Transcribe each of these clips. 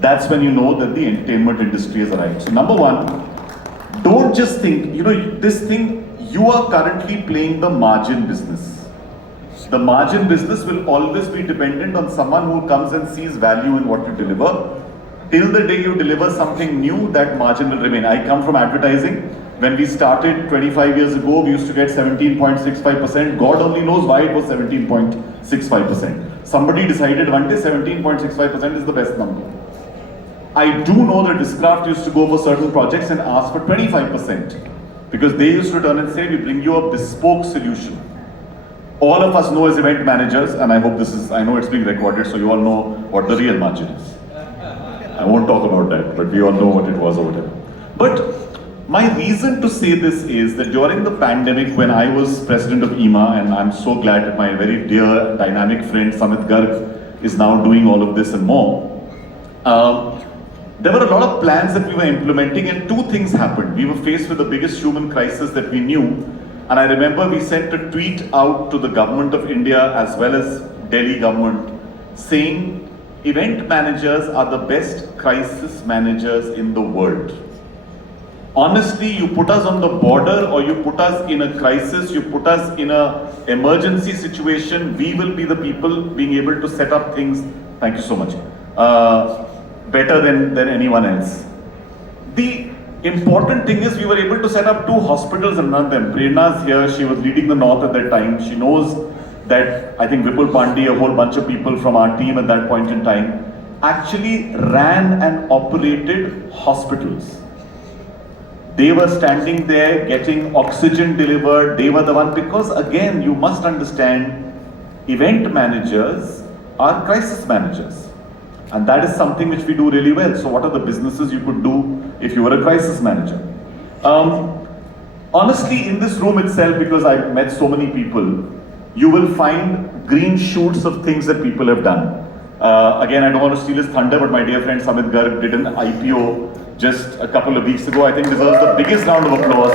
that's when you know that the entertainment industry has arrived. So number one, don't just think, this thing, you are currently playing the margin business. The margin business will always be dependent on someone who comes and sees value in what you deliver. Till the day you deliver something new, that margin will remain. I come from advertising. When we started 25 years ago, we used to get 17.65%. God only knows why it was 17.65%. Somebody decided one day 17.65% is the best number. I do know that Discraft used to go for certain projects and ask for 25%. Because they used to turn and say, we bring you a bespoke solution. All of us know as event managers, and I know it's being recorded, so you all know what the real margin is. I won't talk about that, but we all know what it was over there. But my reason to say this is that during the pandemic, when I was president of EMA, and I'm so glad that my very dear, dynamic friend Samit Garg is now doing all of this and more, there were a lot of plans that we were implementing, and two things happened. We were faced with the biggest human crisis that we knew, and I remember we sent a tweet out to the government of India as well as Delhi government saying, event managers are the best crisis managers in the world. Honestly, you put us on the border or you put us in a crisis, you put us in an emergency situation, we will be the people being able to set up things, thank you so much, better than anyone else. The important thing is we were able to set up 2 hospitals and run them. Prerna's here, she was leading the north at that time. She knows that I think Vipul Pandey, a whole bunch of people from our team at that point in time, actually ran and operated hospitals. They were standing there getting oxygen delivered. They were the one, because again, you must understand, event managers are crisis managers. And that is something which we do really well. So what are the businesses you could do if you were a crisis manager? Honestly, in this room itself, because I've met so many people, you will find green shoots of things that people have done. Again, I don't want to steal his thunder, but my dear friend Samit Garg did an IPO just a couple of weeks ago. I think deserves the biggest round of applause.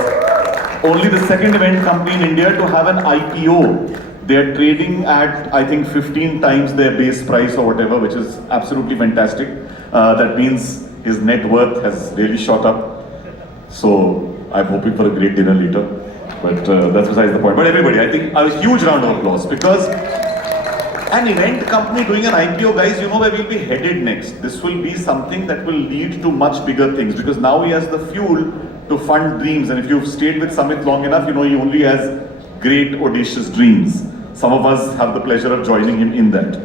Only the second event company in India to have an IPO. They're trading at, I think, 15 times their base price or whatever, which is absolutely fantastic. That means his net worth has really shot up. So I'm hoping for a great dinner later. But that's besides the point. But everybody, I think a huge round of applause, because an event company doing an IPO, guys, you know where we'll be headed next. This will be something that will lead to much bigger things, because now he has the fuel to fund dreams. And if you've stayed with Samit long enough, you know he only has great audacious dreams. Some of us have the pleasure of joining him in that.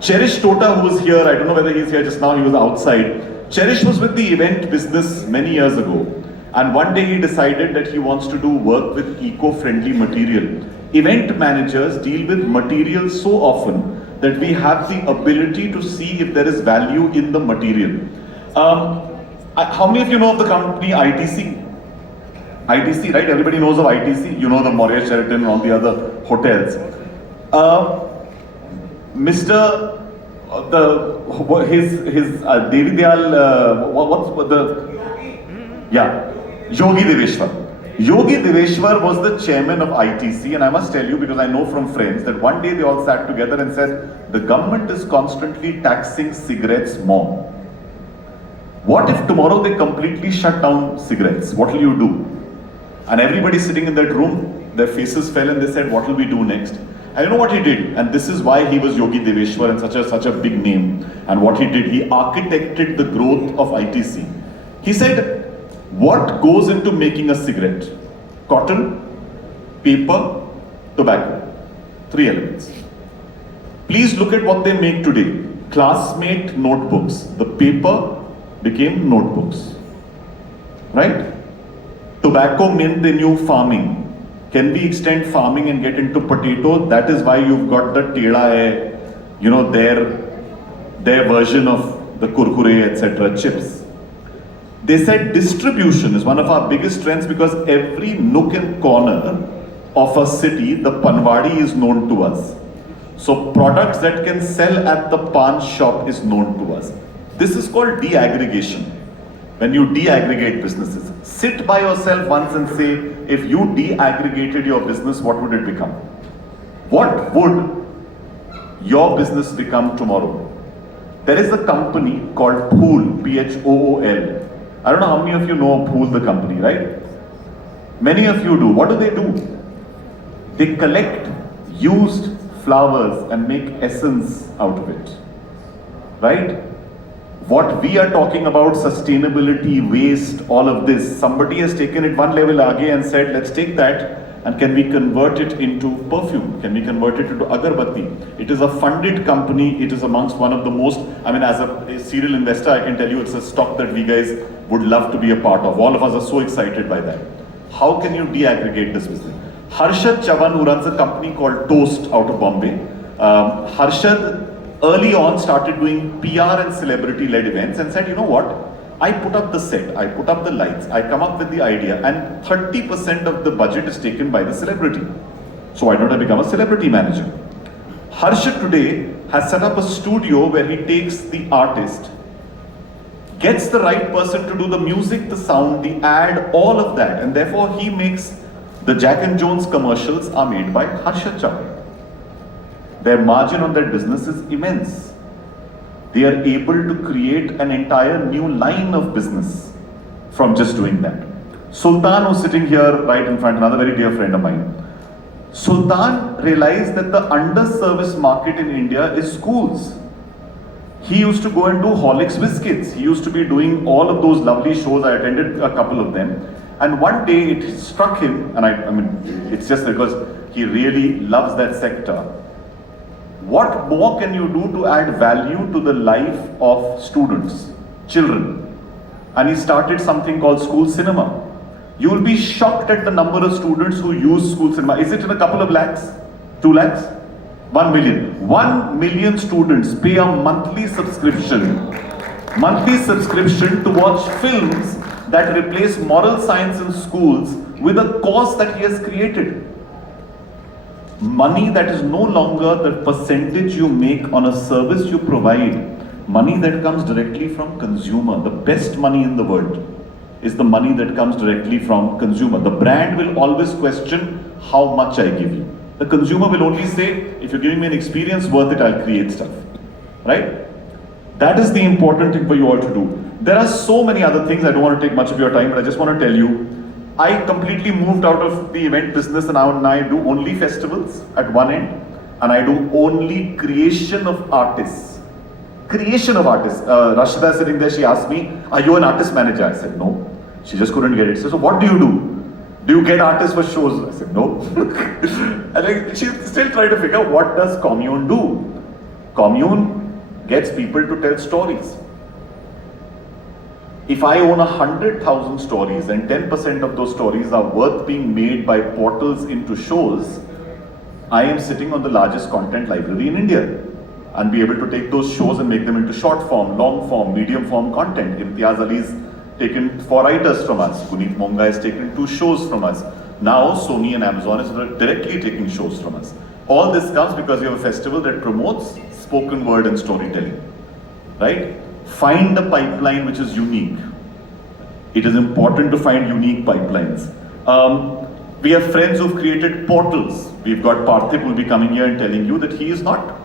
Cherish Tota, who was here, I don't know whether he's here just now, he was outside. Cherish was with the event business many years ago. And one day he decided that he wants to do work with eco-friendly material. Event managers deal with material so often that we have the ability to see if there is value in the material. How many of you know of the company ITC? ITC, right? Everybody knows of ITC. You know the Marriott, Sheraton and all the other hotels. Mr. Devi Dayal, what's the, yeah, Yogi Deveshwar. Yogi Deveshwar was the chairman of ITC, and I must tell you, because I know from friends, that one day they all sat together and said, the government is constantly taxing cigarettes more. What if tomorrow they completely shut down cigarettes? What will you do? And everybody sitting in that room, their faces fell and they said, what will we do next? And you know what he did? And this is why he was Yogi Deveshwar and such a big name. And what he did, he architected the growth of ITC. He said, what goes into making a cigarette? Cotton, paper, tobacco. 3 elements. Please look at what they make today. Classmate notebooks. The paper became notebooks. Right? Tobacco meant they knew farming. Can we extend farming and get into potato? That is why you've got the Tela Hai, you know, their version of the Kurkure, etc. chips. They said distribution is one of our biggest strengths, because every nook and corner of a city, the Panwadi is known to us. So products that can sell at the pan shop is known to us. This is called de-aggregation. When you de-aggregate businesses, sit by yourself once and say, if you de-aggregated your business, what would it become? What would your business become tomorrow? There is a company called Phool, P-H-O-O-L. I don't know how many of you know Phool, the company, right? Many of you do. What do? They collect used flowers and make essence out of it, right? What we are talking about, sustainability, waste, all of this, somebody has taken it one level aage and said, let's take that and can we convert it into perfume? Can we convert it into agarbatti? It is a funded company. It is amongst one of the most, I mean, as a serial investor, I can tell you it's a stock that we guys would love to be a part of. All of us are so excited by that. How can you de-aggregate this business? Harshad Chavan, who runs a company called Toast out of Bombay. Harshad early on started doing PR and celebrity-led events and said, you know what? I put up the set, I put up the lights, I come up with the idea, and 30% of the budget is taken by the celebrity. So why don't I become a celebrity manager? Harshad today has set up a studio where he takes the artist, gets the right person to do the music, the sound, the ad, all of that, and therefore he makes the Jack and Jones commercials are made by Harshad Chavan. Their margin on that business is immense. They are able to create an entire new line of business from just doing that. Sultan, who's sitting here right in front, another very dear friend of mine. Sultan realized that the underserviced market in India is schools. He used to go and do Horlicks biscuits. He used to be doing all of those lovely shows. I attended a couple of them. And one day it struck him, and I mean, it's just because he really loves that sector. What more can you do to add value to the life of students, children? And he started something called school cinema. You will be shocked at the number of students who use school cinema. Is it in a couple of lakhs? 2 lakhs? 1 million. 1 million students pay a monthly subscription to watch films that replace moral science in schools with a course that he has created. Money that is no longer the percentage you make on a service you provide. Money that comes directly from consumer. The best money in the world is the money that comes directly from consumer. The brand will always question how much I give you. The consumer will only say, if you're giving me an experience worth it, I'll create stuff. Right? That is the important thing for you all to do. There are so many other things. I don't want to take much of your time, but I just want to tell you, I completely moved out of the event business and now I do only festivals at one end and I do only creation of artists. Creation of artists. Rashida sitting there, she asked me, are you an artist manager? I said, no. She just couldn't get it. So what do you do? Do you get artists for shows? I said, no. And she's still trying to figure out what does Commune do? Commune gets people to tell stories. If I own 100,000 stories and 10% of those stories are worth being made by portals into shows, I am sitting on the largest content library in India and be able to take those shows and make them into short form, long form, medium form content. Imtiaz Ali's taken 4 writers from us. Puneet Monga has taken 2 shows from us. Now Sony and Amazon is directly taking shows from us. All this comes because we have a festival that promotes spoken word and storytelling, right? Find a pipeline which is unique. It is important to find unique pipelines. We have friends who've created portals. We've got Parthiv who will be coming here and telling you that he is not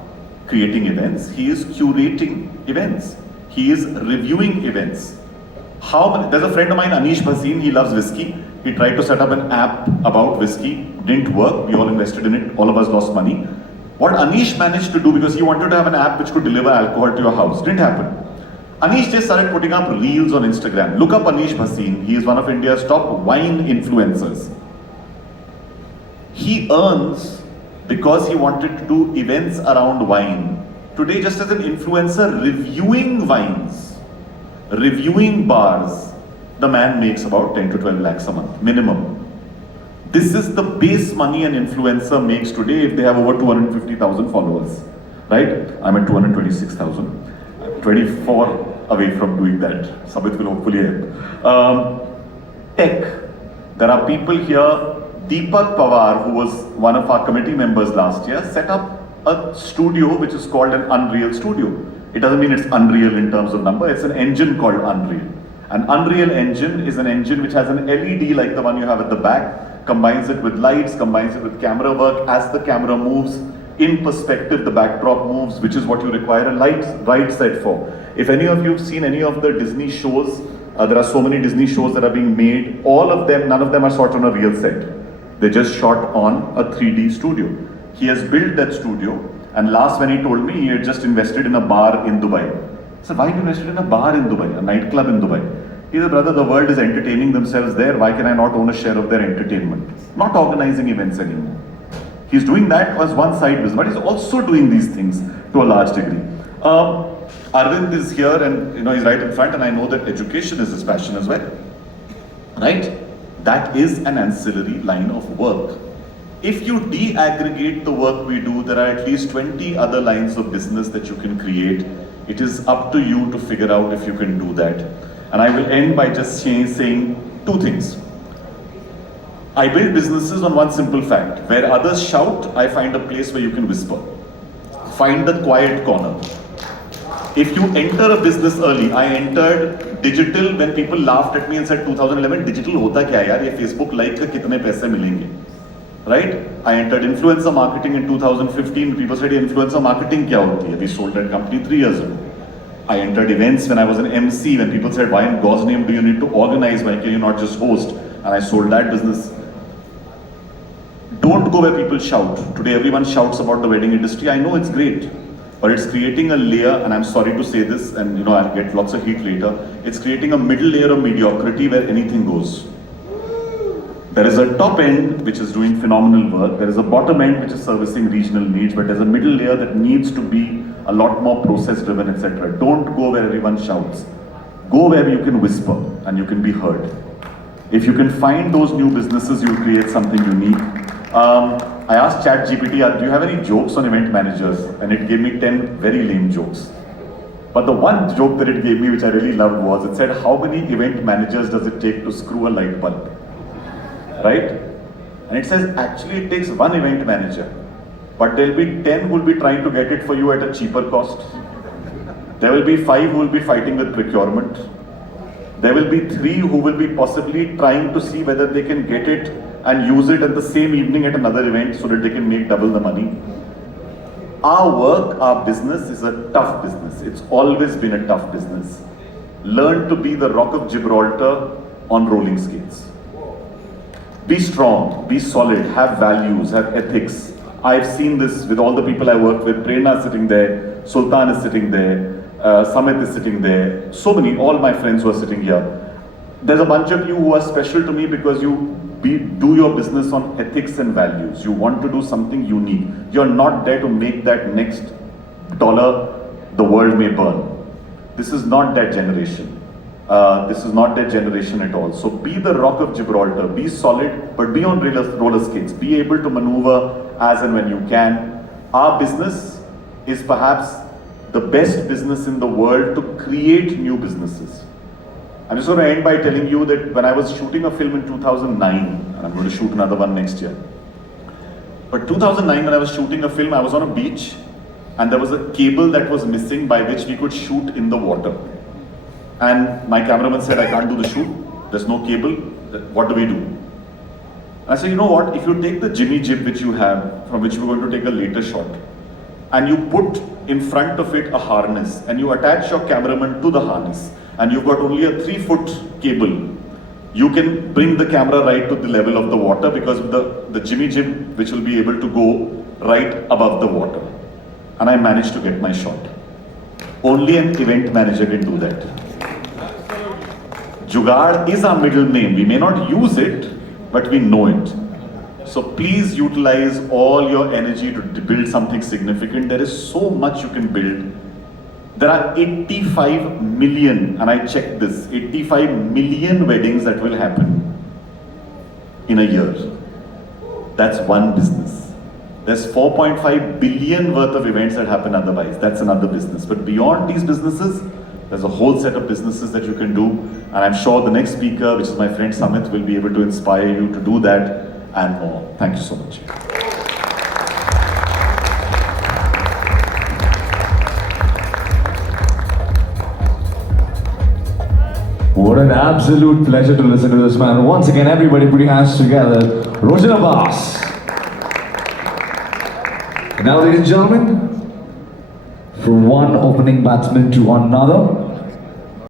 creating events, he is curating events. He is reviewing events. There's a friend of mine, Anish Bhasin, he loves whiskey. He tried to set up an app about whiskey, didn't work, we all invested in it, all of us lost money. What Anish managed to do, because he wanted to have an app which could deliver alcohol to your house, didn't happen. Anish just started putting up reels on Instagram. Look up Anish Bhasin. He is one of India's top wine influencers. He earns because he wanted to do events around wine. Today, just as an influencer reviewing wines, reviewing bars, the man makes about 10 to 12 lakhs a month, minimum. This is the base money an influencer makes today if they have over 250,000 followers, right? I'm at 226,000. 24 away from doing that. Samit will hopefully help. Tech. There are people here. Deepak Pawar, who was one of our committee members last year, set up a studio which is called an Unreal Studio. It doesn't mean it's Unreal in terms of number. It's an engine called Unreal. An Unreal engine is an engine which has an LED like the one you have at the back, combines it with lights, combines it with camera work. As the camera moves, in perspective, the backdrop moves, which is what you require a right set for. If any of you have seen any of the Disney shows, there are so many Disney shows that are being made. All of them, none of them are shot on a real set. They just shot on a 3D studio. He has built that studio, and last when he told me, he had just invested in a bar in Dubai. I said, why have you invested in a bar in Dubai, a nightclub in Dubai? He said, brother, the world is entertaining themselves there. Why can I not own a share of their entertainment? Not organizing events anymore. He's doing that as one side business, but he's also doing these things to a large degree. Arvind is here, and he's right in front, and I know that education is his passion as well. Right? That is an ancillary line of work. If you de-aggregate the work we do, there are at least 20 other lines of business that you can create. It is up to you to figure out if you can do that. And I will end by just saying two things. I build businesses on one simple fact. Where others shout, I find a place where you can whisper. Find the quiet corner. If you enter a business early, I entered digital when people laughed at me and said 2011, digital hota kya yaar, ye Facebook like ka kitne paise milenge. Right? I entered influencer marketing in 2015. People said influencer marketing kya hoti hai? We sold that company 3 years ago. I entered events when I was an MC, when people said, why in God's name do you need to organize? Why can you not just host? And I sold that business. Don't go where people shout. Today everyone shouts about the wedding industry. I know it's great, but it's creating a layer, and I'm sorry to say this, and I'll get lots of heat later. It's creating a middle layer of mediocrity where anything goes. There is a top end which is doing phenomenal work. There is a bottom end which is servicing regional needs, but there's a middle layer that needs to be a lot more process driven, etc. Don't go where everyone shouts. Go where you can whisper and you can be heard. If you can find those new businesses, you'll create something unique. I asked ChatGPT, do you have any jokes on event managers? And it gave me 10 very lame jokes. But the one joke that it gave me, which I really loved, was it said, how many event managers does it take to screw a light bulb? Right? And it says, actually it takes one event manager, but there'll be 10 who will be trying to get it for you at a cheaper cost. There will be 5 who will be fighting with procurement. There will be 3 who will be possibly trying to see whether they can get it and use it at the same evening at another event so that they can make double the money. Our work, our business is a tough business. It's always been a tough business. Learn to be the Rock of Gibraltar on rolling skates. Be strong, be solid, have values, have ethics. I've seen this with all the people I work with. Prerna is sitting there, Sultan is sitting there, Samit is sitting there. So many, all my friends who are sitting here. There's a bunch of you who are special to me because you do your business on ethics and values. You want to do something unique. You're not there to make that next dollar the world may burn. This is not that generation. This is not that generation at all. So be the Rock of Gibraltar, be solid, but be on roller skates. Be able to maneuver as and when you can. Our business is perhaps the best business in the world to create new businesses. I'm just going to end by telling you that when I was shooting a film in 2009, and I'm going to shoot another one next year. But 2009, when I was shooting a film, I was on a beach, and there was a cable that was missing by which we could shoot in the water. And my cameraman said, I can't do the shoot. There's no cable. What do we do? And I said, you know what? If you take the Jimmy jib which you have, from which we're going to take a later shot, and you put in front of it a harness, and you attach your cameraman to the harness, and you've got only a 3-foot cable, you can bring the camera right to the level of the water because the Jimmy jib which will be able to go right above the water. And I managed to get my shot. Only an event manager can do that. Jugaad is our middle name. We may not use it, but we know it. So please utilize all your energy to build something significant. There is so much you can build. There are 85 million, and I checked this, 85 million weddings that will happen in a year. That's one business. There's 4.5 billion worth of events that happen otherwise. That's another business. But beyond these businesses, there's a whole set of businesses that you can do. And I'm sure the next speaker, which is my friend Samit, will be able to inspire you to do that and more. Thank you so much. What an absolute pleasure to listen to this man. Once again, everybody put your hands together. Roshan Abbas. Now, ladies and gentlemen, from one opening batsman to another,